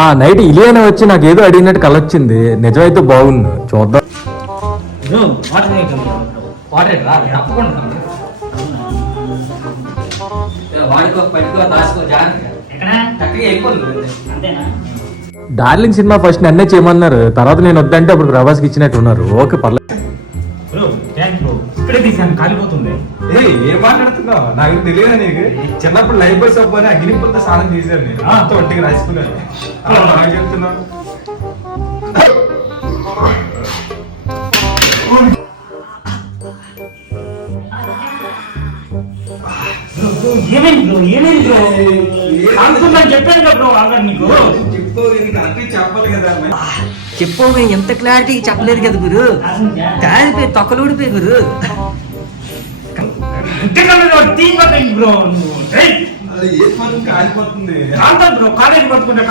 ఆ నైట్ ఇలియన వచ్చి నాకు ఏదో అడిగినట్టు కలొచ్చింది. నిజమైతే బాగుంది, చూద్దాం. డార్లింగ్ సినిమా ఫస్ట్ నన్నే చేయమన్నారు, తర్వాత నేను వద్దంటే అప్పుడు ప్రభాస్కి ఇచ్చినట్టు ఉన్నారు. ఓకే పర్లేదు. కాలిపోతుంది. ఏం మాట్లాడుతున్నావు? నాకు తెలియదు. నీకు చిన్నప్పుడు లైఫ్ బాయ్ సబ్బు అని అగ్నిపుత్త స్నానం చేశాను నేను. అంత ఒంటికి రాసుకున్నాను. బాగా చెప్తున్నావు. ఏమైంది చెప్పాను కదా బ్రో. ఆల్రెడీ నీకు చెప్పాలి కదా. చెప్పు, మేము ఎంత క్లారిటీ చెప్పలేదు కదా గురు. కాలిపోయి తొక్కలు ఊడిపోయి గురు. బ్రో నువ్వు ఏ పని కాలిపోతుంది బ్రో. కాలేజ్ పట్టుకుంటే